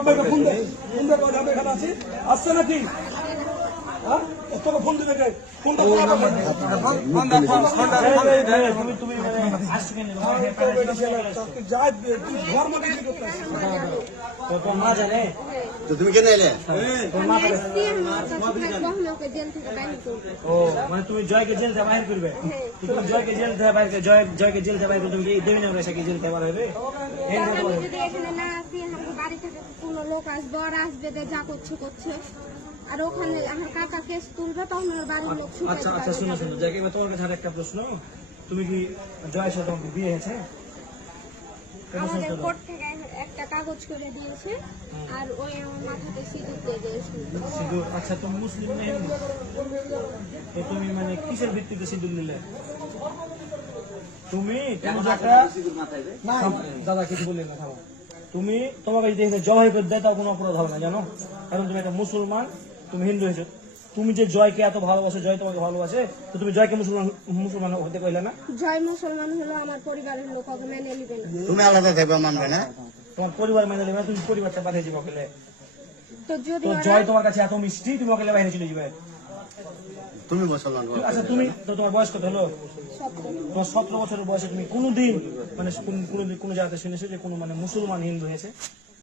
আপনাকে ফোন দেয় আমি এখানে আছি আসছে নাকি হ্যাঁ তোকে ফোন দিবে কে ফোনটা যাই তুই ধর্ম বিক্রি করতে আসছিস তোর মা জানে তো তুমি কেন এলে? ও মানে তুমি জয়কে জেল থেকে বাইর করবে তুমি জয়কে জেল থেকে বাইর করে জয়কে জেল থেকে বাইর করে তুমি দেবী না এসে জেল থেকে বার হবে বাড়ি থেকে কোনো লোক আসবে আর আসবে যা করছে করছে আর ওখানে আমার কাকা কেস তুলবে তখন ওর বাড়ির লোক আচ্ছা আচ্ছা শুনো শুনো জয়কে এবার তোমার কাছে একটা প্রশ্ন তুমি কি জয়ের সাথে তোমাকে বিয়ে হয়েছে আমাদের কোর্ট থেকে একটা কাগজ করে দিয়েছে আর ওই আমার মাথাতে সিঁদুর দিয়ে দিয়েছে সিঁদুর আচ্ছা তুমি মুসলিম না হিন্দু তো তুমি মানে কিসের ভিত্তিতে সিঁদুর নিলে তুমি দাদা কিছু বললেন না থামো তুমি তোমাকে যদি জবাই করে দেয় তাও কোনো অপরাধ হবে না জানো কারণ তুমি একটা মুসলমান তুমি হিন্দু হয়েছো তুমি যে জয়কে এত ভালোবাসো জয় তোমাকে ভালোবাসে তো তুমি জয়কে মুসলমান হতে কইলে না জয় মুসলমান হলো আমার পরিবারের লোক ওকে মেনে নিবে না তুমি আলাদা থাকবে মানবে না? তোমার পরিবার মেনে নেবে না তুমি পরিবারটা পাঠিয়ে যাবো ওকে তো যদি তো জয় তোমার কাছে এত মিষ্টি তুমি ওকে বাইরে চলে যাবে তুমি মুসলমান হও। আচ্ছা তুমি তো তোমার বয়স কত হলো তোমার 17 বছরের বয়সে তুমি কোনোদিন মানে কোনোদিন কোনো জায়গাতে শুনেছো যে কোনো মানে মুসলমান হিন্দু হয়েছে